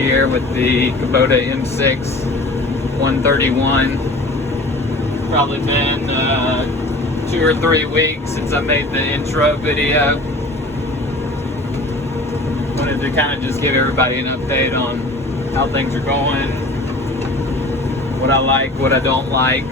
here with the Kubota M6 131. Probably been 2 or 3 weeks since I made the intro video. Wanted to kind of just give everybody an update on how things are going, what I like, what I don't like.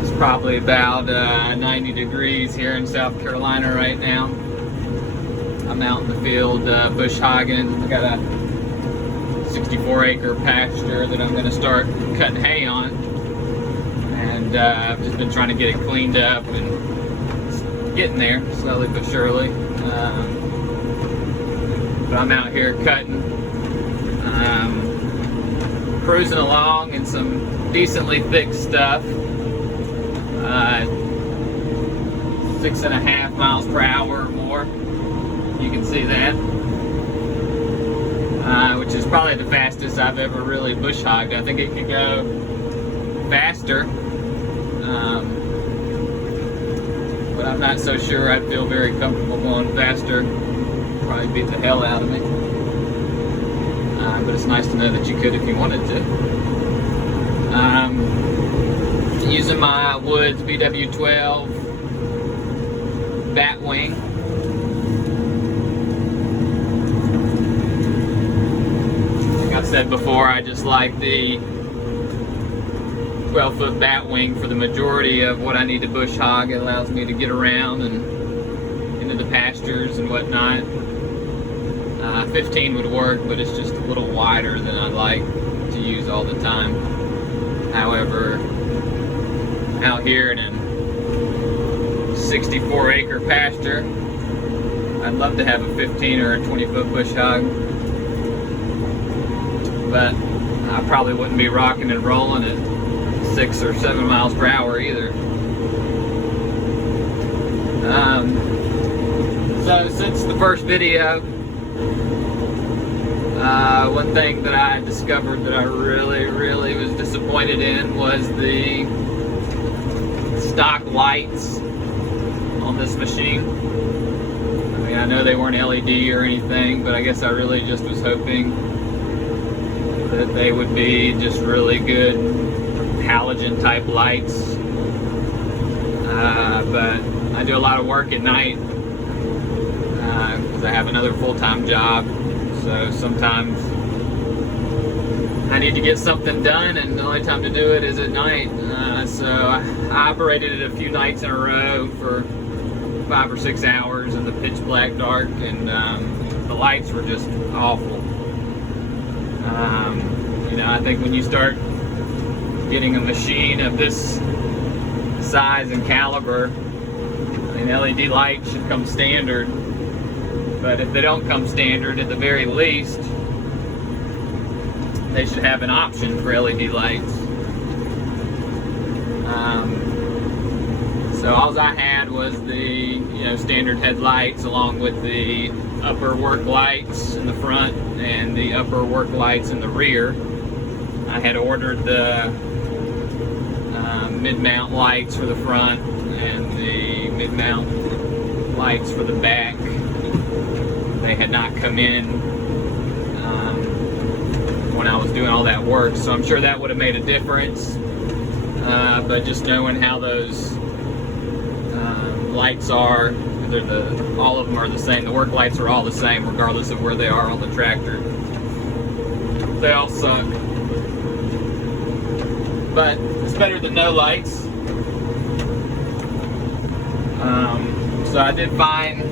It's probably about 90 degrees here in South Carolina right now. I'm out in the field bush hogging. I got a 64-acre pasture that I'm going to start cutting hay on, and I've just been trying to get it cleaned up and it's getting there slowly but surely. But I'm out here cutting, cruising along in some decently thick stuff. 6.5 miles per hour or more. You can see that, which is probably the fastest I've ever really bush hogged. I think it could go faster, but I'm not so sure I'd feel very comfortable going faster. Probably beat the hell out of me. But it's nice to know that you could if you wanted to. Using my Woods BW12 Batwing. Like I've said before, I just like the 12-foot Batwing for the majority of what I need to bush hog. It allows me to get around and into the pastures and whatnot. 15 would work, but it's just a little wider than I'd like to use all the time. However, out here in a 64-acre pasture, I'd love to have a 15 or a 20-foot bush hog, but I probably wouldn't be rocking and rolling at 6 or 7 miles per hour either. So since the first video, one thing that I discovered that I really was disappointed in was the stock lights on this machine. I mean, I know they weren't LED or anything, but I guess I really just was hoping that they would be just really good halogen type lights. But I do a lot of work at night because I have another full-time job. So sometimes I need to get something done, and the only time to do it is at night. So I operated it a few nights in a row for 5 or 6 hours in the pitch black dark, and the lights were just awful. You know, I think when you start getting a machine of this size and caliber, an LED light should come standard. But if they don't come standard, at the very least, they should have an option for LED lights. So all I had was the standard headlights, along with the upper work lights in the front and the upper work lights in the rear. I had ordered the mid-mount lights for the front and the mid-mount lights for the back. They had not come in when I was doing all that work, so I'm sure that would have made a difference. But just knowing how those lights are, all of them are the same. The work lights are all the same, regardless of where they are on the tractor. They all suck. But it's better than no lights. So I did find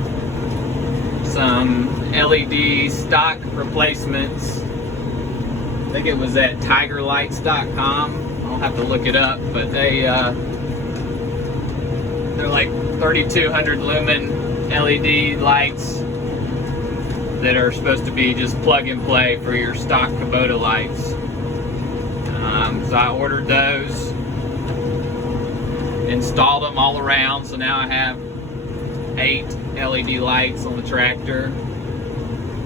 some LED stock replacements. I think it was at tigerlights.com. I'll have to look it up, but they're like 3200 lumen LED lights that are supposed to be just plug and play for your stock Kubota lights. So I ordered those, installed them all around, so now I have 8 LED lights on the tractor,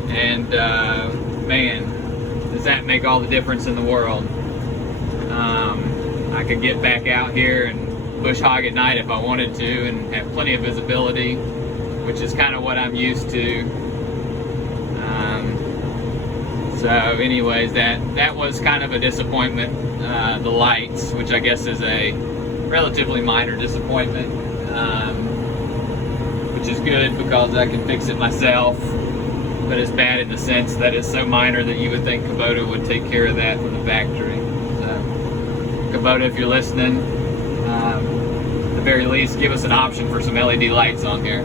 and man, does that make all the difference in the world. I could get back out here and bush hog at night if I wanted to and have plenty of visibility, which is kind of what I'm used to So anyways, that was kind of a disappointment. The lights, which I guess is a relatively minor disappointment, which is good because I can fix it myself, but it's bad in the sense that it's so minor that you would think Kubota would take care of that from the factory. So Kubota, if you're listening, at the very least give us an option for some LED lights on here.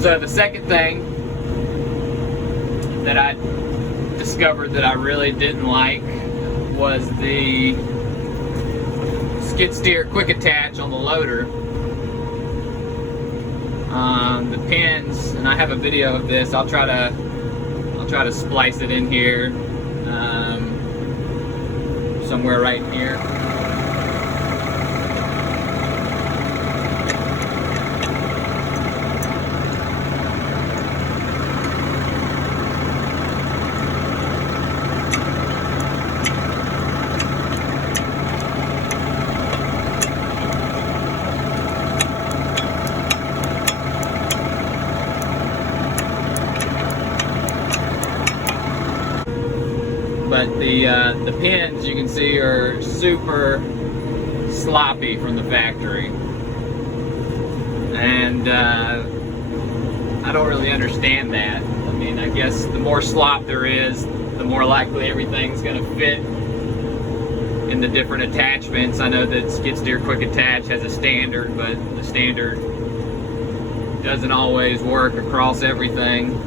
So the second thing that I discovered that I really didn't like was the skid steer quick attach on the loader. The pins, and I have a video of this. I'll try to splice it in here, somewhere right here. But the pins, you can see, are super sloppy from the factory, and I don't really understand that. I mean, I guess the more slop there is, the more likely everything's going to fit in the different attachments. I know that skid steer quick attach has a standard, but the standard doesn't always work across everything.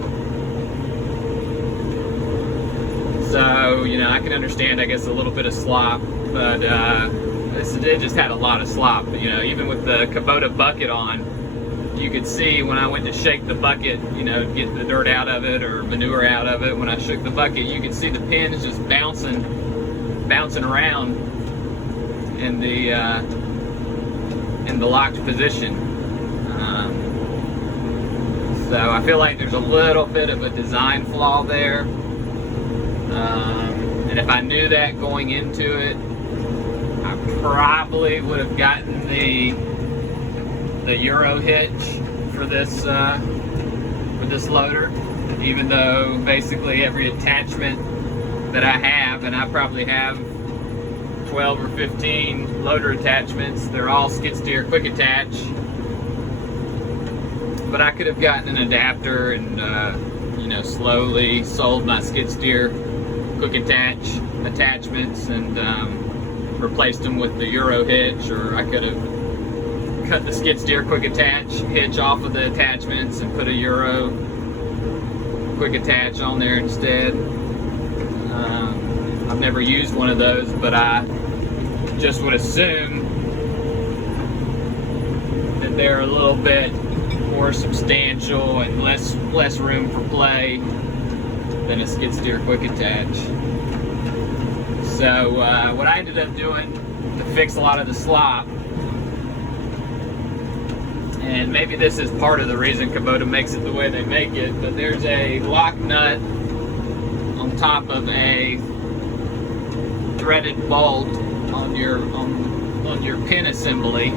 So, you know, I can understand, I guess, a little bit of slop, but it just had a lot of slop. You know, even with the Kubota bucket on, you could see when I went to shake the bucket, you know, get the dirt out of it or manure out of it, when I shook the bucket, you could see the pins just bouncing around in the locked position. So I feel like there's a little bit of a design flaw there. And if I knew that going into it, I probably would have gotten the Euro hitch for this loader, even though basically every attachment that I have, and I probably have 12 or 15 loader attachments, they're all skid steer quick attach. But I could have gotten an adapter and you know, slowly sold my skid steer quick attachments and replaced them with the Euro hitch, or I could have cut the skid steer quick attach hitch off of the attachments and put a Euro quick attach on there instead. I've never used one of those, but I just would assume that they're a little bit more substantial and less room for play than a skid steer quick attach. So what I ended up doing to fix a lot of the slop, and maybe this is part of the reason Kubota makes it the way they make it, but there's a lock nut on top of a threaded bolt on your pin assembly,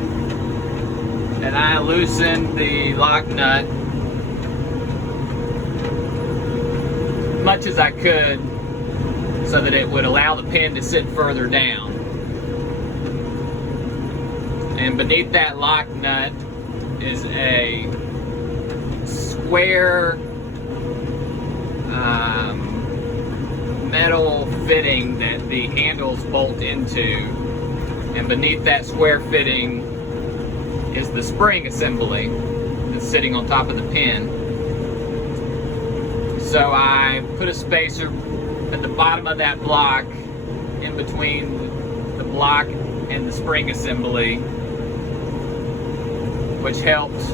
and I loosened the lock nut much as I could so that it would allow the pin to sit further down. And beneath that lock nut is a square metal fitting that the handles bolt into, and beneath that square fitting is the spring assembly that's sitting on top of the pin. So I put a spacer at the bottom of that block in between the block and the spring assembly, which helped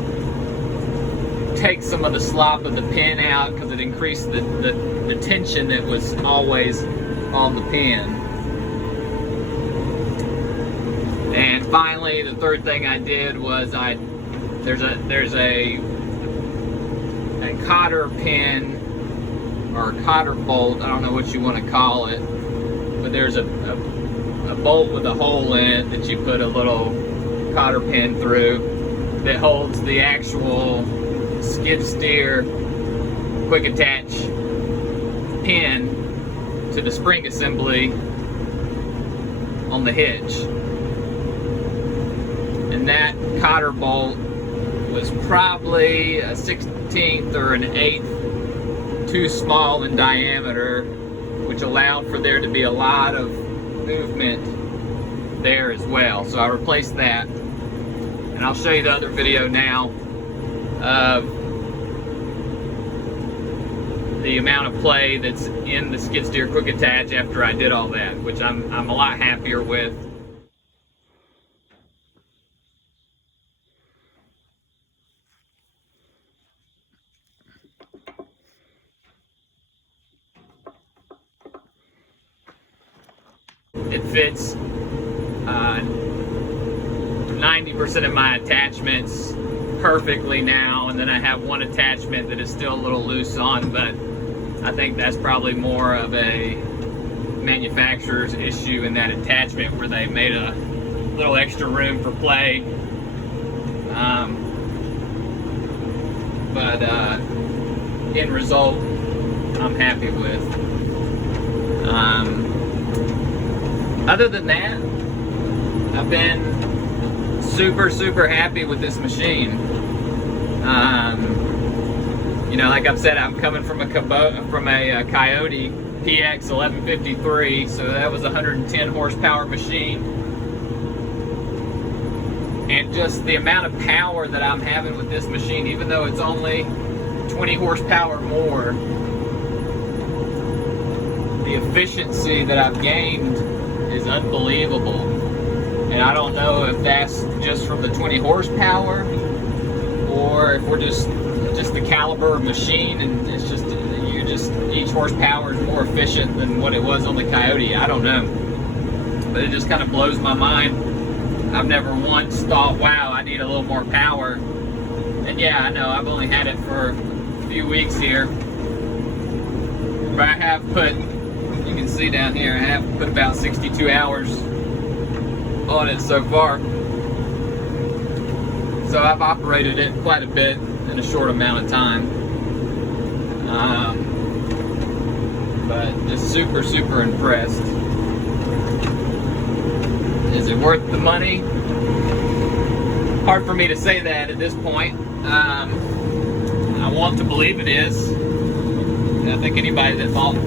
take some of the slop of the pin out because it increased the tension that was always on the pin. And finally, the third thing I did was there's a cotter pin or cotter bolt, I don't know what you want to call it, but there's a bolt with a hole in it that you put a little cotter pin through that holds the actual skid steer quick attach pin to the spring assembly on the hitch. And that cotter bolt was probably a 1/16 or an 1/8 too small in diameter, which allowed for there to be a lot of movement there as well. So I replaced that, and I'll show you the other video now of the amount of play that's in the skid steer quick attach after I did all that, which I'm a lot happier with. It fits 90% of my attachments perfectly now, and then I have one attachment that is still a little loose on, but I think that's probably more of a manufacturer's issue in that attachment where they made a little extra room for play. But end result, I'm happy with. Other than that, I've been super happy with this machine. You know, like I've said, I'm coming from a Coyote PX 1153, so that was a 110 horsepower machine. And just the amount of power that I'm having with this machine, even though it's only 20 horsepower more, the efficiency that I've gained is unbelievable. And I don't know if that's just from the 20 horsepower or if we're just the caliber of machine, and it's just each horsepower is more efficient than what it was on the Coyote. I don't know, but it just kind of blows my mind. I've never once thought, wow, I need a little more power. And yeah, I know I've only had it for a few weeks here, but I have put, you can see down here, I have put about 62 hours on it so far. So I've operated it quite a bit in a short amount of time. But just super impressed. Is it worth the money? Hard for me to say that at this point. I want to believe it is. And I think anybody that bought a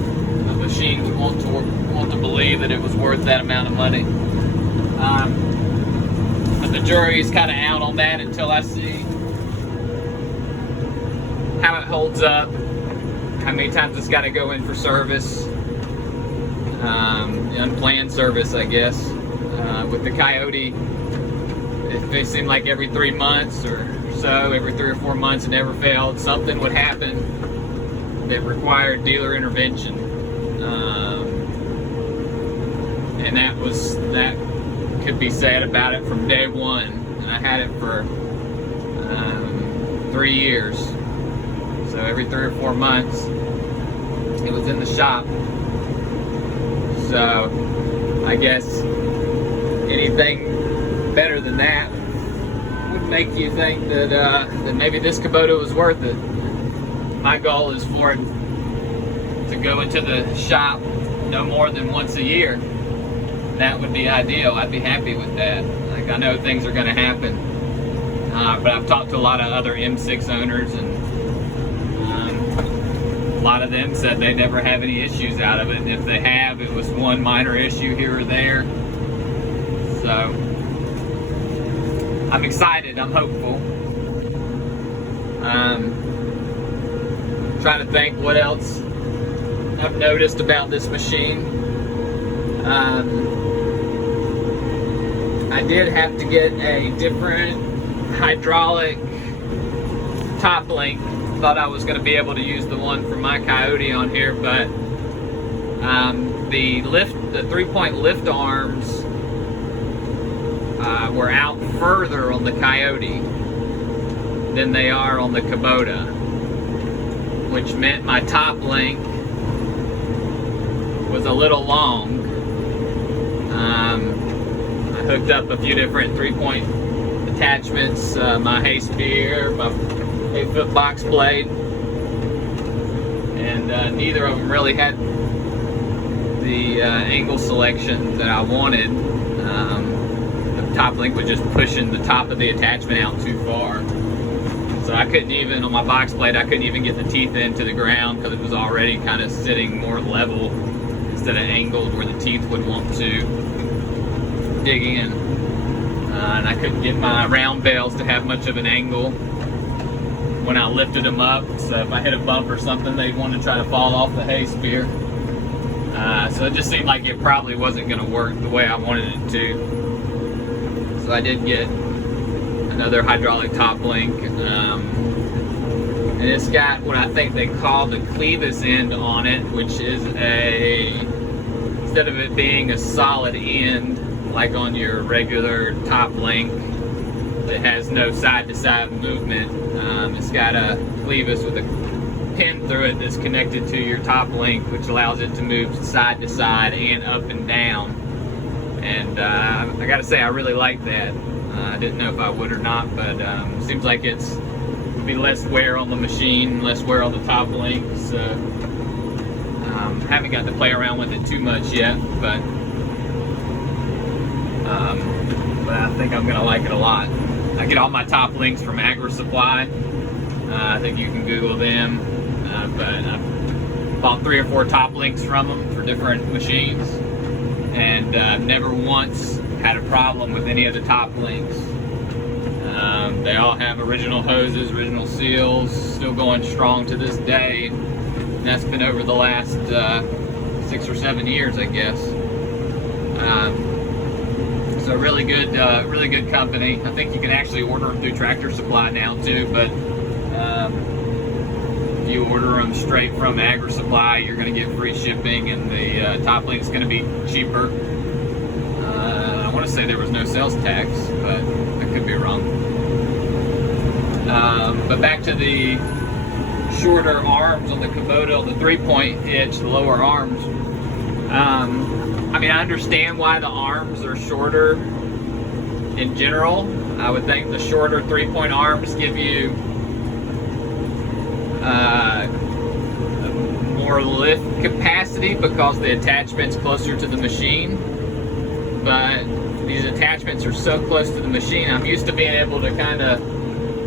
machine would want to believe that it was worth that amount of money. But the jury's kind of out on that until I see how it holds up, how many times it's got to go in for service, unplanned service, I guess. With the Coyote, it seemed like every 3 months or so, every 3 or 4 months, it never failed. Something would happen that required dealer intervention, and that could be said about it from day one. I had it for 3 years, so every 3 or 4 months it was in the shop. So I guess anything better than that would make you think that that maybe this Kubota was worth it. My goal is for it to go into the shop no more than once a year. That would be ideal. I'd be happy with that. Like, I know things are going to happen, but I've talked to a lot of other M6 owners, and a lot of them said they never have any issues out of it, and if they have, it was one minor issue here or there. So I'm excited, I'm hopeful. Trying to think what else I've noticed about this machine. I did have to get a different hydraulic top link. Thought I was going to be able to use the one from my Coyote on here, but the 3-point lift arms were out further on the Coyote than they are on the Kubota, which meant my top link was a little long. I hooked up a few different 3-point attachments, my hay spear, my 8-foot box blade, and neither of them really had the angle selection that I wanted. The top link was just pushing the top of the attachment out too far. So I couldn't even, on my box plate, I couldn't even get the teeth into the ground because it was already kind of sitting more level instead of angled where the teeth would want to dig in. And I couldn't get my round bales to have much of an angle when I lifted them up. So if I hit a bump or something, they'd want to try to fall off the hay spear. So it just seemed like it probably wasn't going to work the way I wanted it to. So I did get another hydraulic top link, and it's got what I think they call the clevis end on it, which is instead of it being a solid end like on your regular top link that has no side-to-side movement, it's got a clevis with a pin through it that's connected to your top link, which allows it to move side to side and up and down. And I gotta say, I really like that. I didn't know if I would or not, but seems like it's would be less wear on the machine, less wear on the top link. So haven't got to play around with it too much yet, but I think I'm gonna like it a lot. I get all my top links from Agri Supply. I think you can Google them, but I bought 3 or 4 top links from them for different machines, and never once had a problem with any of the top links. They all have original hoses, original seals, still going strong to this day. And that's been over the last 6 or 7 years, I guess. So really good company. I think you can actually order them through Tractor Supply now too, but if you order them straight from Agri Supply, you're going to get free shipping, and the top link is going to be cheaper. I want to say there was no sales tax, but I could be wrong. But back to the shorter arms on the Kubota, the 3-point hitch, the lower arms. I mean, I understand why the arms are shorter in general. I would think the shorter 3-point arms give you more lift capacity because the attachment's closer to the machine. But these attachments are so close to the machine, I'm used to being able to kind of,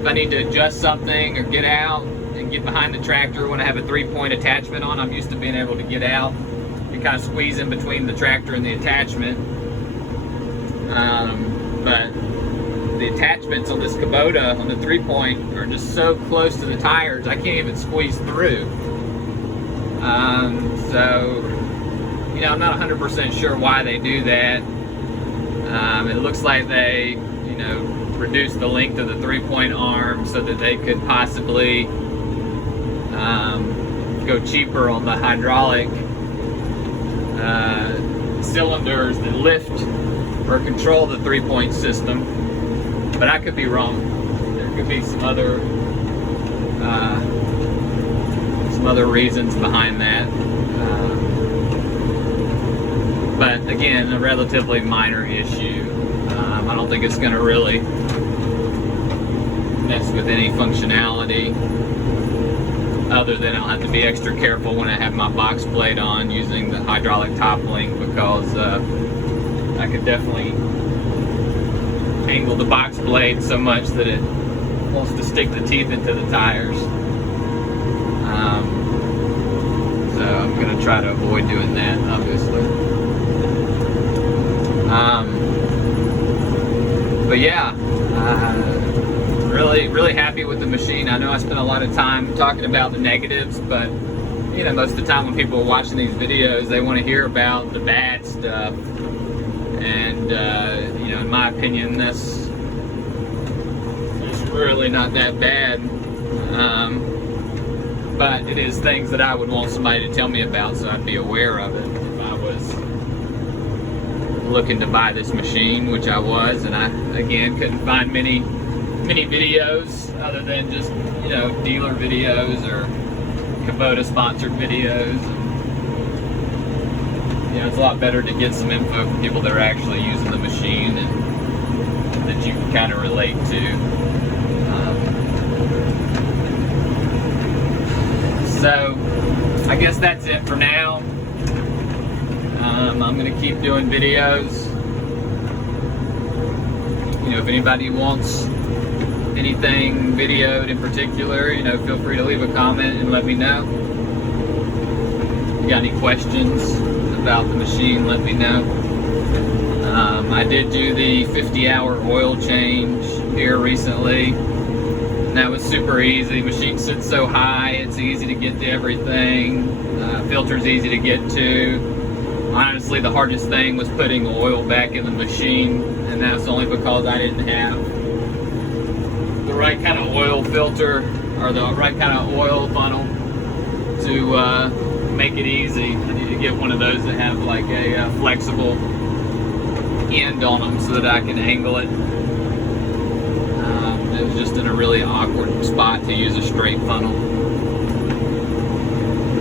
if I need to adjust something or get out and get behind the tractor when I have a 3-point attachment on, I'm used to being able to get out and kind of squeeze in between the tractor and the attachment. But the attachments on this Kubota, on the 3-point, are just so close to the tires, I can't even squeeze through. So, you know, I'm not 100% sure why they do that. It looks like they, you know, reduced the length of the 3-point arm so that they could possibly go cheaper on the hydraulic cylinders that lift or control the 3-point system. But I could be wrong. There could be some other reasons behind that. But again, a relatively minor issue. I don't think it's going to really mess with any functionality, other than I'll have to be extra careful when I have my box plate on using the hydraulic top link, because I could definitely angle the box blade so much that it wants to stick the teeth into the tires. So I'm going to try to avoid doing that, obviously. But yeah, really happy with the machine. I know I spent a lot of time talking about the negatives, but you know, most of the time when people are watching these videos, they want to hear about the bad stuff. And you know, in my opinion, it's really not that bad. But it is things that I would want somebody to tell me about, so I'd be aware of it if I was looking to buy this machine, which I was. And I, again, couldn't find many videos other than just, you know, dealer videos or Kubota sponsored videos. You know, it's a lot better to get some info from people that are actually using the machine and that you can kind of relate to. So I guess that's it for now. I'm going to keep doing videos. You know, if anybody wants anything videoed in particular, you know, feel free to leave a comment and let me know. If you got any questions about the machine, let me know. I did do the 50-hour oil change here recently, and that was super easy. The machine sits so high, it's easy to get to everything. Filter's easy to get to. Honestly, the hardest thing was putting oil back in the machine, and that's only because I didn't have the right kind of oil filter or the right kind of oil funnel to make it easy. I need to get one of those that have like a flexible end on them so that I can angle it. It was just in a really awkward spot to use a straight funnel.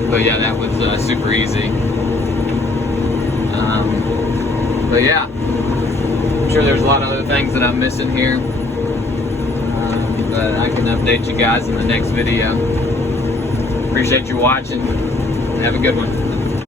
But yeah, that was super easy. But yeah, I'm sure there's a lot of other things that I'm missing here. But I can update you guys in the next video. Appreciate you watching. Have a good one.